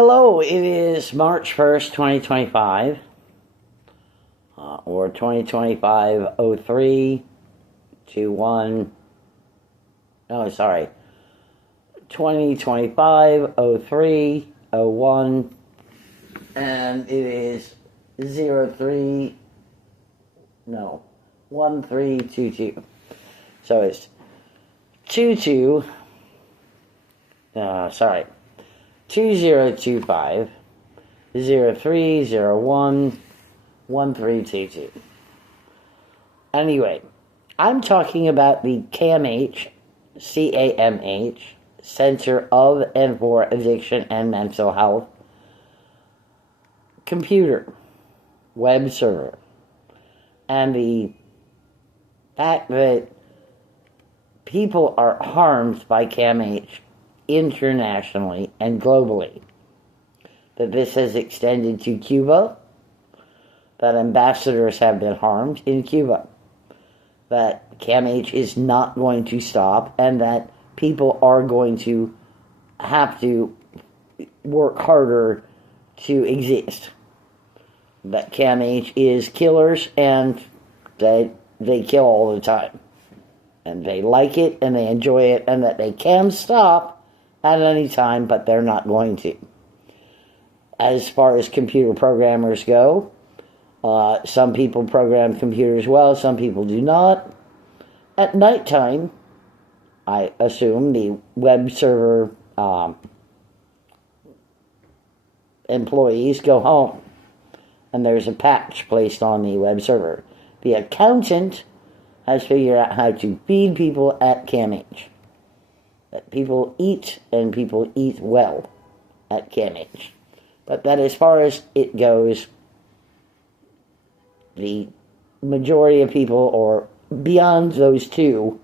Hello, it is March 1st, 2025, or 2025-03 to 1, no, sorry, 2025-03-01, and it is 1322. So it's 2025 0301 1322. Anyway, I'm talking about the Camh, CAMH, Center of and for Addiction and Mental Health, computer, web server, and the fact that people are harmed by Camh internationally and globally. That this has extended to Cuba, that ambassadors have been harmed in Cuba, that Camh is not going to stop, and that people are going to have to work harder to exist. That Camh is killers, and that they kill all the time. And they like it, and they enjoy it, and that they can stop at any time, but they're not going to. As far as computer programmers go, some people program computers well, some people do not. At nighttime, I assume the web server employees go home, and there's a patch placed on the web server. The accountant has figured out how to feed people at Camh. That people eat, and people eat well at Camh. But that as far as it goes, the majority of people, or beyond those two,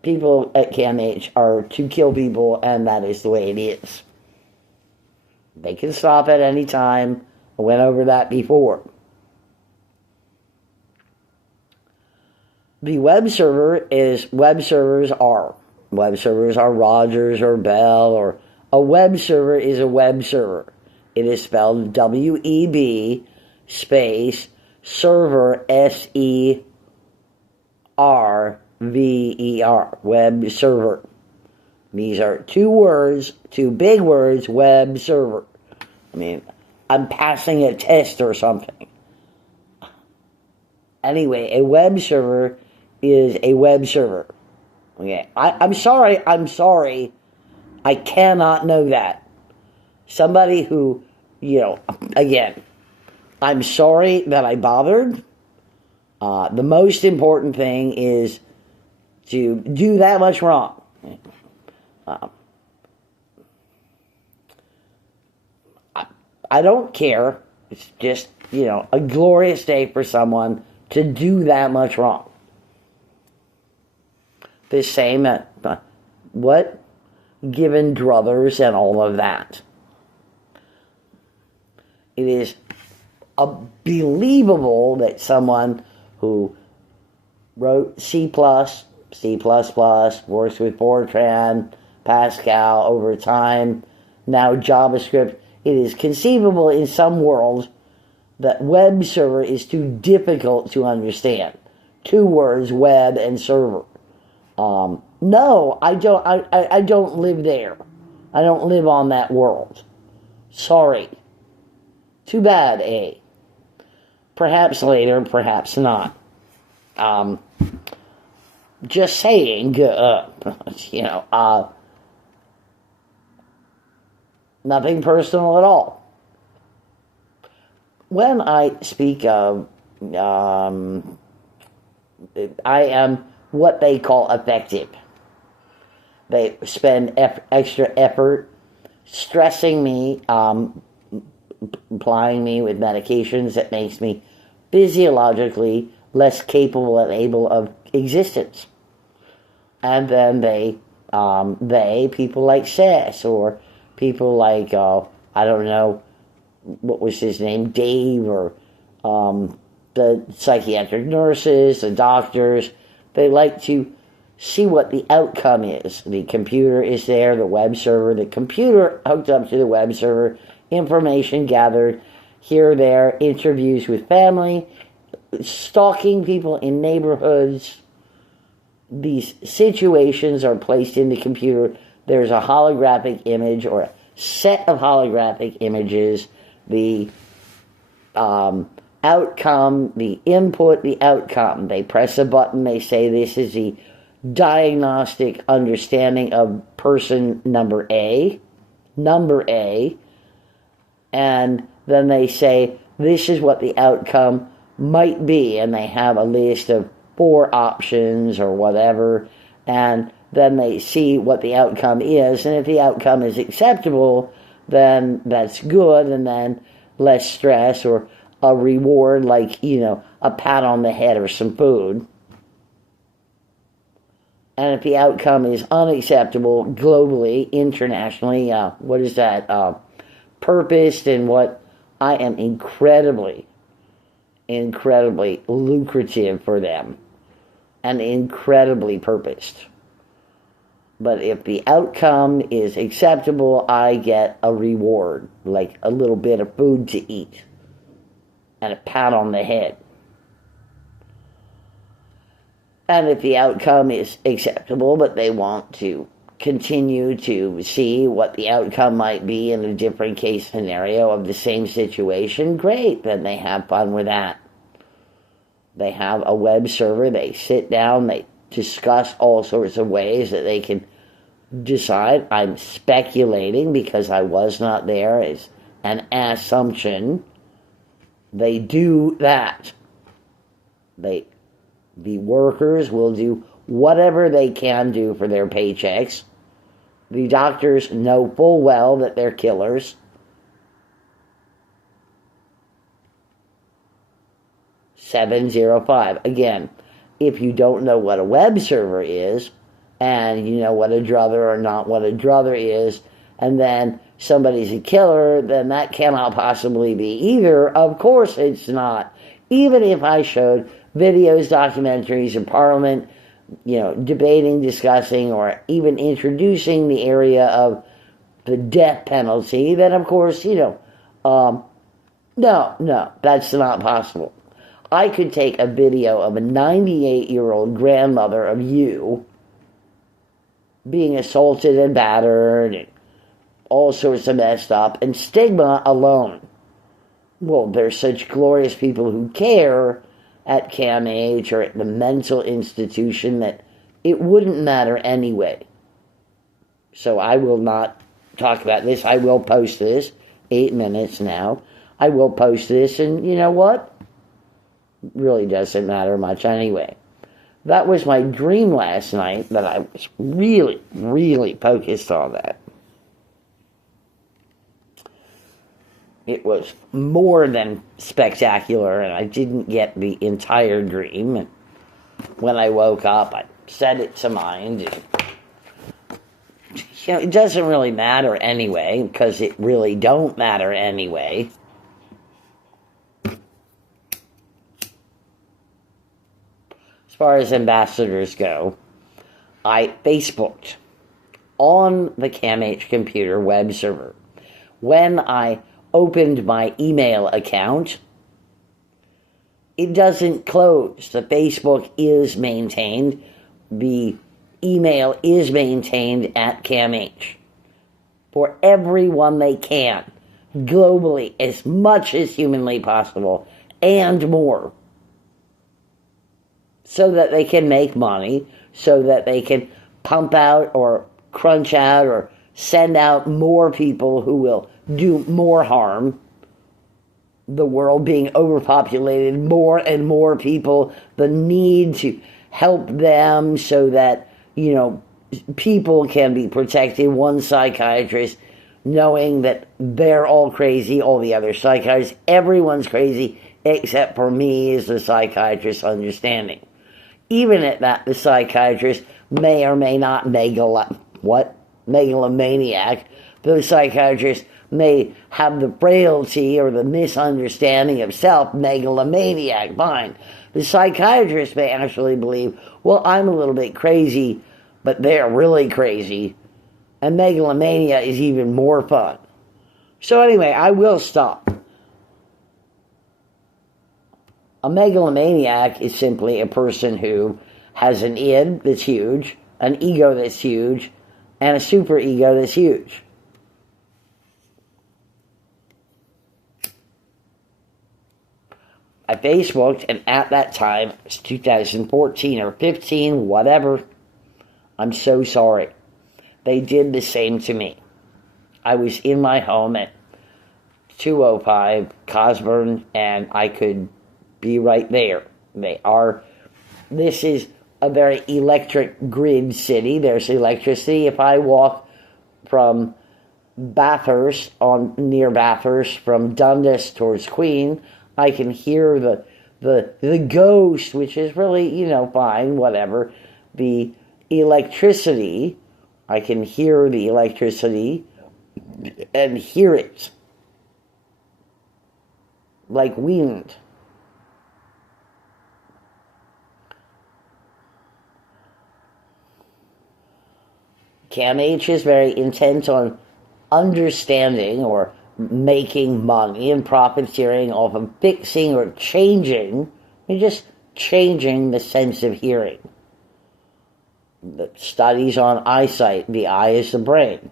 people at Camh are to kill people, and that is the way it is. They can stop at any time. I went over that before. The web server is, web servers are Rogers or Bell, or a web server is a web server. It is spelled W-E-B space server, S-E-R-V-E-R, web server. These are two words, two big words, web server. I mean, I'm passing a test or something. Anyway, a web server is a web server. Okay, I'm sorry, I cannot know that. Somebody who, again, I'm sorry that I bothered. The most important thing is to do that much wrong. I don't care. It's just, a glorious day for someone to do that much wrong. The same, given druthers and all of that. It is unbelievable that someone who wrote C++, works with Fortran, Pascal over time, now JavaScript, it is conceivable in some worlds that web server is too difficult to understand. Two words, web and server. No, I don't live there. I don't live on that world. Sorry. Too bad, eh? Perhaps later, perhaps not. Just saying, nothing personal at all. When I speak of, I am what they call effective. They spend extra effort stressing me, applying me with medications that makes me physiologically less capable and able of existence. And then people like Sess, or people like, I don't know, what was his name, Dave, or the psychiatric nurses, the doctors, they like to see what the outcome is. The computer is there, the web server, the computer hooked up to the web server, information gathered here, there, interviews with family, stalking people in neighborhoods. These situations are placed in the computer. There's a holographic image or a set of holographic images. The outcome, the input, the outcome. They press a button. They say this is the diagnostic understanding of person number A. And then they say this is what the outcome might be. And they have a list of 4 options or whatever, and then they see what the outcome is, and if the outcome is acceptable, then that's good, and then less stress or a reward like, a pat on the head or some food. And if the outcome is unacceptable globally, internationally, what is that? Purposed in what I am incredibly lucrative for them and incredibly purposed. But if the outcome is acceptable, I get a reward, like a little bit of food to eat and a pat on the head. And if the outcome is acceptable, but they want to continue to see what the outcome might be in a different case scenario of the same situation, great, then they have fun with that. They have a web server, they sit down, they discuss all sorts of ways that they can decide. I'm speculating because I was not there as an assumption. They do that. The workers will do whatever they can do for their paychecks. The doctors know full well that they're killers. 705. Again, if you don't know what a web server is, and you know what a druther or not what a druther is, and then somebody's a killer, then that cannot possibly be either. Of course it's not. Even if I showed videos, documentaries in Parliament, debating, discussing, or even introducing the area of the death penalty, then of course, no, that's not possible. I could take a video of a 98-year-old grandmother of you being assaulted and battered and all sorts of messed up, and stigma alone. Well, there's such glorious people who care at Camh or at the mental institution that it wouldn't matter anyway. So I will not talk about this. I will post this. 8 minutes now. I will post this, and you know what? Really doesn't matter much anyway. That was my dream last night, that I was really, really focused on that. It was more than spectacular, and I didn't get the entire dream. And when I woke up, I set it to mind. And, it doesn't really matter anyway, because it really don't matter anyway. As far as ambassadors go, I Facebooked on the Camh computer web server. When I opened my email account, it doesn't close. The Facebook is maintained. The email is maintained at Camh for everyone they can, globally, as much as humanly possible, and more, so that they can make money, so that they can pump out or crunch out or send out more people who will do more harm. The world being overpopulated, more and more people, the need to help them so that, people can be protected. One psychiatrist knowing that they're all crazy, all the other psychiatrists, everyone's crazy except for me is the psychiatrist understanding. Even at that, the psychiatrist may or may not megalomaniac. The psychiatrist may have the frailty or the misunderstanding of self, megalomaniac mind. The psychiatrist may actually believe, well, I'm a little bit crazy, but they're really crazy. And megalomania is even more fun. So anyway, I will stop. A megalomaniac is simply a person who has an id that's huge, an ego that's huge, and a superego that's huge. I Facebooked, and at that time, it was 2014 or 15, whatever. I'm so sorry. They did the same to me. I was in my home at 205 Cosburn, and I could be right there. This is a very electric grid city. There's electricity. If I walk from Bathurst, near Bathurst, from Dundas towards Queen, I can hear the ghost, which is really, fine, whatever. The electricity, I can hear the electricity and hear it like wind. Camh is very intent on understanding or making money and profiteering off of fixing or changing, just changing the sense of hearing. The studies on eyesight, the eye is the brain.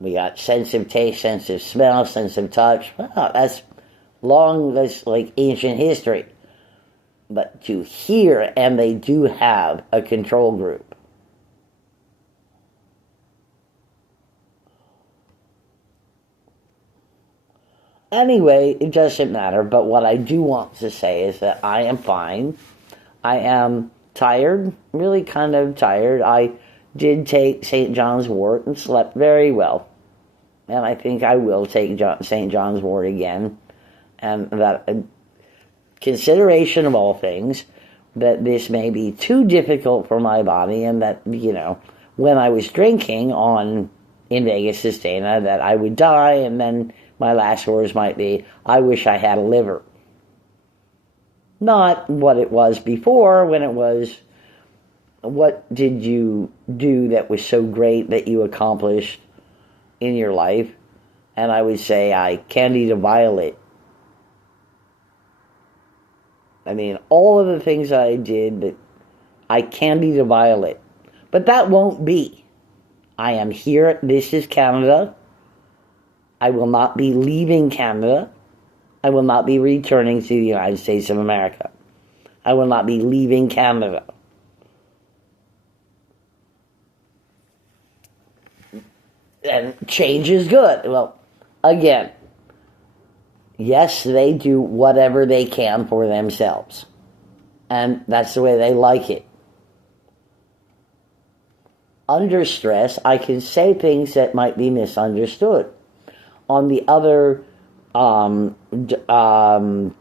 We got sense of taste, sense of smell, sense of touch. Wow, that's like ancient history. But to hear, and they do have a control group. Anyway, it doesn't matter, but what I do want to say is that I am fine. I am tired, really kind of tired. I did take St. John's wort and slept very well. And I think I will take St. John's wort again. And that consideration of all things, that this may be too difficult for my body, and that, when I was drinking in Vegas Sustana, that I would die, and then my last words might be, I wish I had a liver. Not what it was before, when it was, what did you do that was so great that you accomplished in your life? And I would say, I candied a violet. I mean, all of the things that I did, that I candied a violet. But that won't be. I am here. This is Canada. I will not be leaving Canada. I will not be returning to the United States of America. I will not be leaving Canada. And change is good. Well, again, yes, they do whatever they can for themselves. And that's the way they like it. Under stress, I can say things that might be misunderstood. On the other 15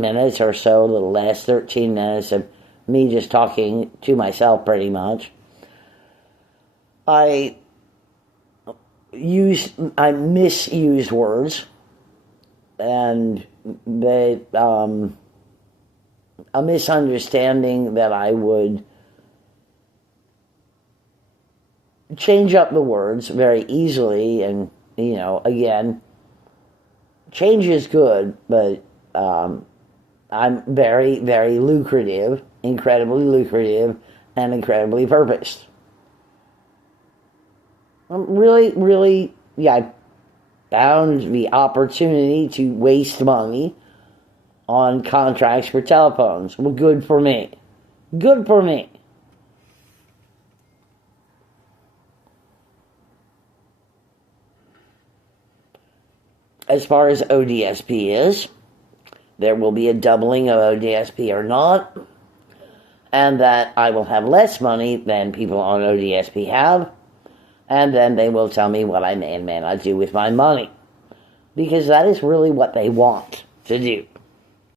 minutes or so, a little less, 13 minutes of me just talking to myself pretty much, I misused words, and a misunderstanding that I would change up the words very easily, and again, change is good, but I'm very, very lucrative, incredibly lucrative, and incredibly purposed. I'm really, I found the opportunity to waste money on contracts for telephones. Well, good for me. Good for me. As far as ODSP is, there will be a doubling of ODSP or not, and that I will have less money than people on ODSP have, and then they will tell me what I may and may not do with my money, because that is really what they want to do.